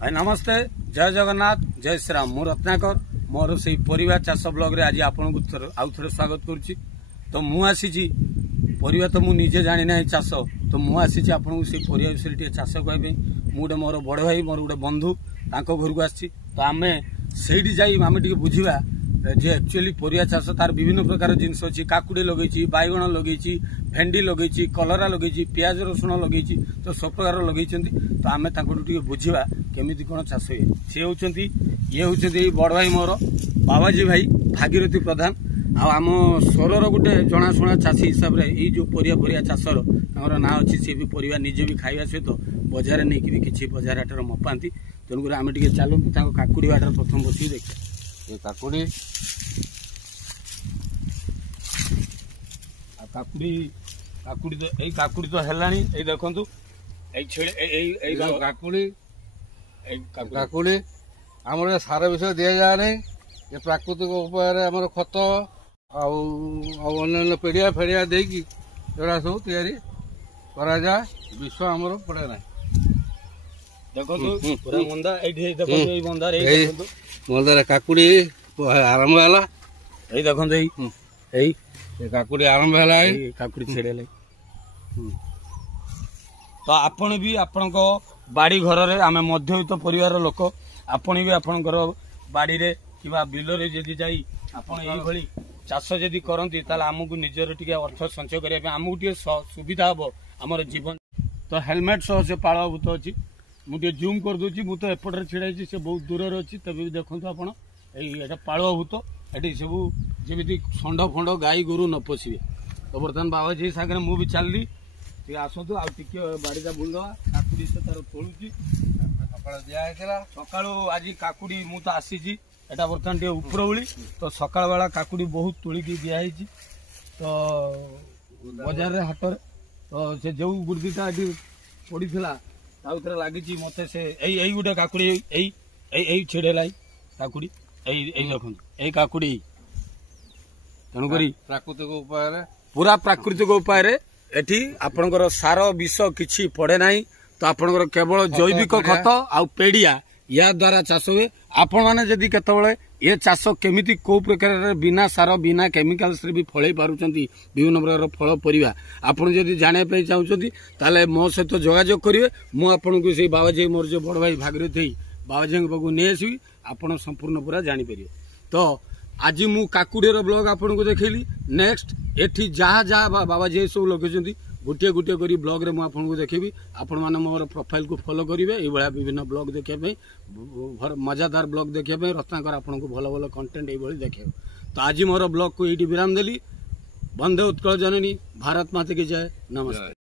भाई नमस्ते, जय जगन्नाथ, जय श्री राम। मु रत्नाकर मोर से परिवा चाष ब्लॉग रे आज आपन को आउ थे स्वागत करुच्ची। तो मु आसी परिवा तो मु निजे जानी ना चाष, तो मु आसी आपन को से परिवा विषय चाष कहबे। मु गोटे मोर बड़ भाई मोर गोटे बंधु तांको घर को आसी, तो आमे सेठी जाई आमे टिके बुझिबा जे एक्चुअली परिया चाष तार विभिन्न प्रकार जिनस अच्छी। काकुड़ी लगे, बैगण लगे, भेंडी लगे, कलरा लगे, प्याज रसुण लगे, तो सब प्रकार लगे। तो आम बुझा केमी कौन चाष हुए। सी होती ये हूँ बड़ भाई मोर बाबाजी भाई भागीरथी प्रधान। आम स्वरर गोटे जनाशुना चाषी हिसाब से यही जो परिया चाषर ना अच्छी, सी भी परिया निजे भी खाଇବା सहित बजार नहीं कि किसी बजार हाटर मपाती। तेणुक आम टे चलू काकुड़ी बाटर प्रथम बस देखिए। काकुड़ी काकुड़ी तो यही काकुड़ी तो हेलानी देखु काकुड़ी आम सार विषय दि जाए नहीं। ये प्राकृतिक उपाय आम खत अन्य पेड़िया फेड़िया देकी सब तैयारी करा जाए। विश्व आमर पड़े ना मंदार काकुड़ी आरंभ है। देखो काकुड़ी आरंभ है, काकुड़ी छेड़े तो आपण भी आपण बाड़ी घर रे आमे मध्यवित्त परिवार लोक आपण भी आपणकर बाड़ी रे किबा बिल रे जदि जाई आपण एही भली चाष जदि करंती ताले हमकु निजर टिके अर्थ संचय करिया पे हमकु टिके सुविधा हबो हमर जीवन। तो हेलमेट सह से पाळभूत अछि। मु टिके जूम कर दोची, मु तो एपटर छिड़ाई से बहुत दूर रे अछि। तबे भी देखंतु आपण एटा पाळभूत एटी सब जेमिति षंड फंड गाई गोरु न पशिबे। तो बर्तमान बाबाजी सागरे मु भी चलली आसतु आ बाड़ीटा बुलदवा। काकुड़ी से तार तोलुची सका आज काकुड़ी मु तो आसी एटा बर्तमान टे ऊपर ओली। तो सकाळ बेला काकुड़ी बहुत तोलिकी दिखाई। तो बाजार रे हाट तो से जो गुर्दीटा ये पड़ीला लगी मत से यही गोटे काकुड़ी यही छेड़ेला काकुड़ी यही देखो यही काकुड़ी। तेणुक प्राकृतिक उपाय पूरा प्राकृतिक उपाय एठी आपणकर सार विष किछि पड़े नाही। तो आपणकर केवल जैविक खत आ पेड़िया या द्वारा चाष हुए। आपण माने जदि केतबेले ये चाष केमिति को प्रकार बिना सार बिना केमिकल्स रे भी फळै पारुचंती विभिन्न प्रकार फल परिवा आपण जदि जाने पे चाहुचंती ताले मो सहित जोगाजोग करिवे। मु आपण को से बाबाजी मोर जो बड़ भाई भागीरथी बाबाजी को नहीं आसबि, आपण संपूर्ण पूरा जानि परिवे। तो आज मु काकुड़ीर ब्लॉग आपन को देखैली। नेक्स्ट एठी जहाँ जहाँ बाबाजी सब लगे गोटे गोटे करी ब्लॉग रे मु आपन को देखेबी। आपण माने मोर प्रोफाइल को फॉलो करिवे। ए बळा विभिन्न ब्लॉग देखिया पे मजादार ब्लॉग देखिया पे रत्नाकर आपन को भलो भलो कंटेंट ए बळी देखेबो। तो आज मोर ब्लॉग को एठी विराम देली। वंदे उत्कल जननी, भारत माता की जय, नमस्ते।